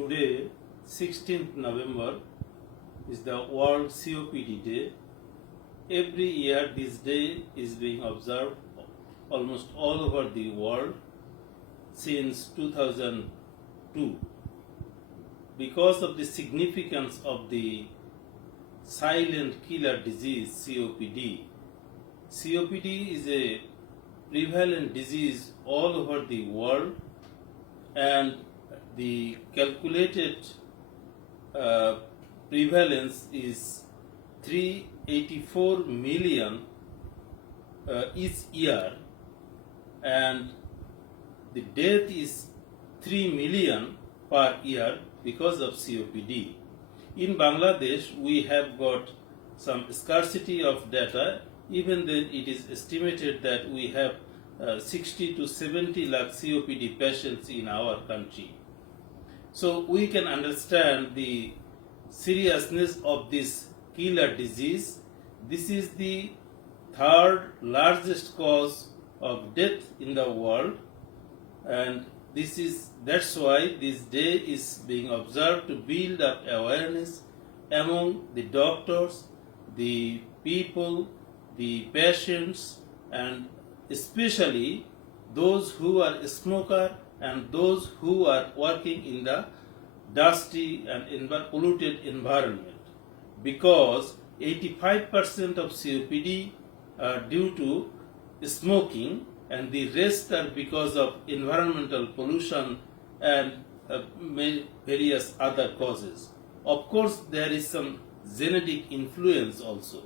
Today, 16th November, is the World COPD Day. Every year, this day is being observed almost all over the world since 2002. Because of the significance of the silent killer disease COPD, COPD is a prevalent disease all over the world, and the calculated prevalence is 384 million each year, and the death is 3 million per year because of COPD. In Bangladesh, we have got some scarcity of data. Even then, it is estimated that we have 60 to 70 lakh COPD patients in our country. So we can understand the seriousness of this killer disease. This is the third largest cause of death in the world, and that's why this day is being observed to build up awareness among the doctors, the people, the patients, and especially those who are smoker and those who are working in the dusty and polluted environment, because 85% of COPD are due to smoking and the rest are because of environmental pollution and various other causes. Of course, there is some genetic influence also.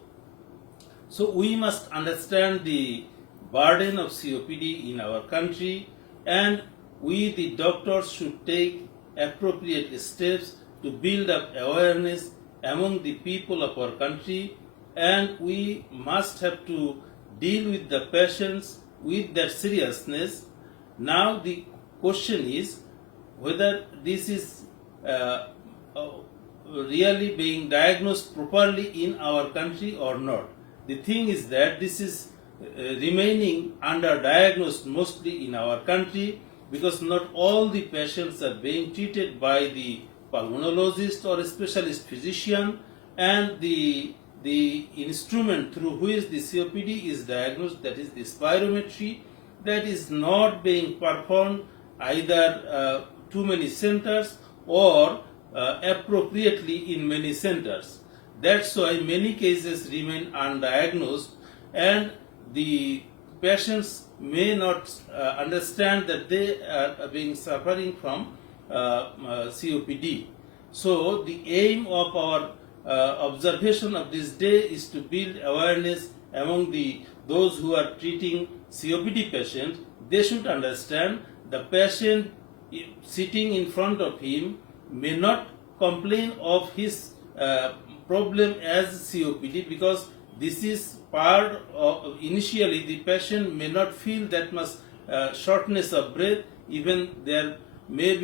So we must understand the burden of COPD in our country, and we the doctors should take appropriate steps to build up awareness among the people of our country, and we must have to deal with the patients with that seriousness. Now the question is whether this is really being diagnosed properly in our country or not. The thing is that this is remaining underdiagnosed mostly in our country, because not all the patients are being treated by the pulmonologist or a specialist physician, and the instrument through which the COPD is diagnosed, that is the spirometry, that is not being performed either too many centers or appropriately in many centers. That's why many cases remain undiagnosed, and the patients may not understand that they are being suffering from COPD. So the aim of our observation of this day is to build awareness among those who are treating COPD patients. They should understand the patient sitting in front of him may not complain of his problem as COPD, because this is part of, initially the patient may not feel that much shortness of breath, even there may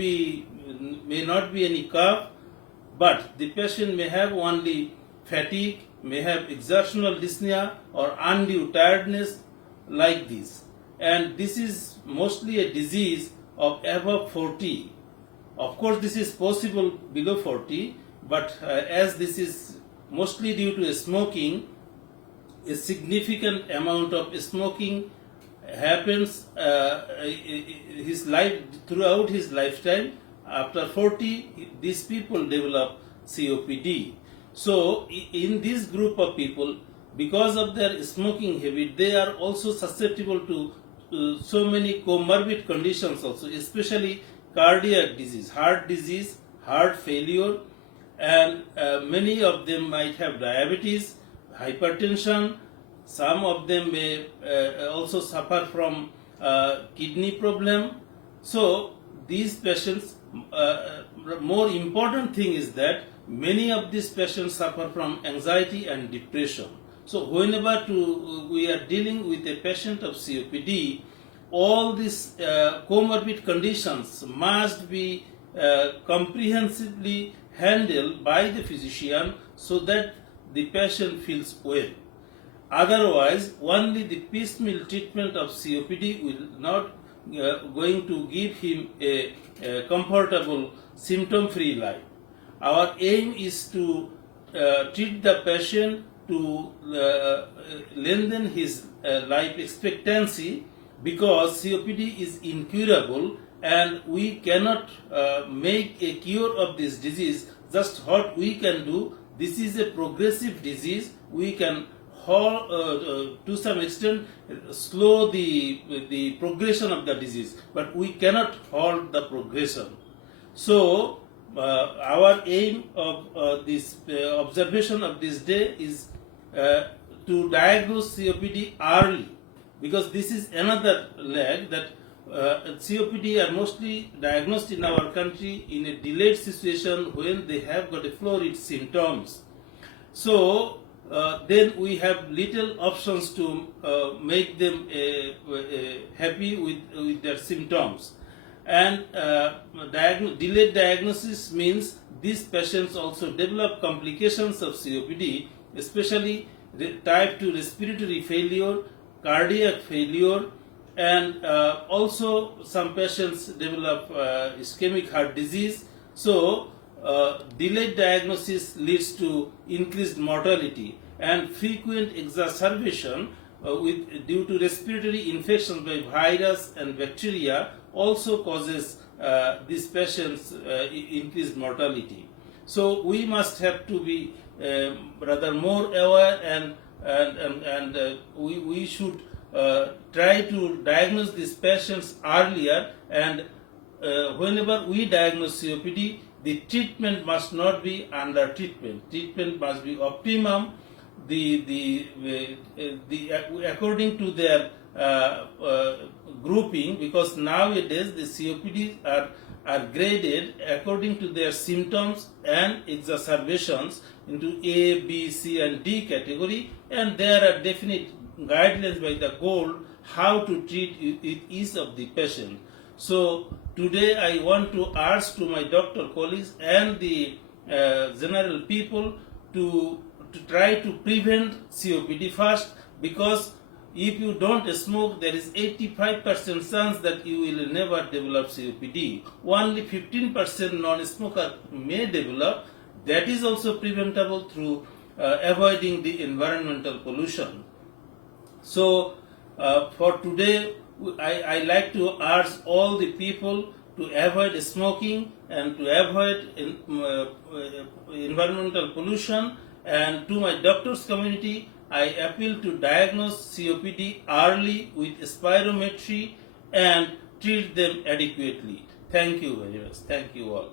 not be any cough, but the patient may have only fatigue, may have exertional dyspnea or undue tiredness like this. And this is mostly a disease of above 40. Of course, this is possible below 40, but as this is mostly due to smoking, a significant amount of smoking happens throughout his lifetime. After 40, these people develop COPD. So in this group of people, because of their smoking habit, they are also susceptible to so many comorbid conditions also, especially cardiac disease, heart failure, and many of them might have diabetes, hypertension. Some of them may also suffer from kidney problem. So these patients, more important thing is that many of these patients suffer from anxiety and depression. So whenever we are dealing with a patient of COPD, all these comorbid conditions must be comprehensively handled by the physician so that the patient feels well. Otherwise, only the piecemeal treatment of COPD will not going to give him a comfortable, symptom-free life. Our aim is to treat the patient to lengthen his life expectancy, because COPD is incurable and we cannot make a cure of this disease. Just what we can do, this is a progressive disease. We can to some extent slow the progression of the disease, but we cannot halt the progression. So our aim of this observation of this day is to diagnose COPD early, because this is another leg that COPD are mostly diagnosed in our country in a delayed situation when they have got a florid symptoms. So then we have little options to make them happy with their symptoms. And delayed diagnosis means these patients also develop complications of COPD, especially type 2 respiratory failure, cardiac failure, and also some patients develop ischemic heart disease. So delayed diagnosis leads to increased mortality, and frequent exacerbation due to respiratory infections by virus and bacteria also causes these patients increased mortality. So we must have to be rather more aware, and we should try to diagnose these patients earlier. And whenever we diagnose COPD, the treatment must not be under treatment. Treatment must be optimum. According to their grouping, because nowadays the COPD are graded according to their symptoms and exacerbations into A, B, C, and D category, and there are definite guidelines by the GOLD how to treat each of the patient. So today I want to urge to my doctor colleagues and the general people to try to prevent COPD first, because if you don't smoke, there is 85% chance that you will never develop COPD. Only 15% non-smoker may develop. That is also preventable through avoiding the environmental pollution. So for today, I like to urge all the people to avoid smoking and to avoid environmental pollution. And to my doctors community, I appeal to diagnose COPD early with spirometry and treat them adequately. Thank you very much. Thank you all.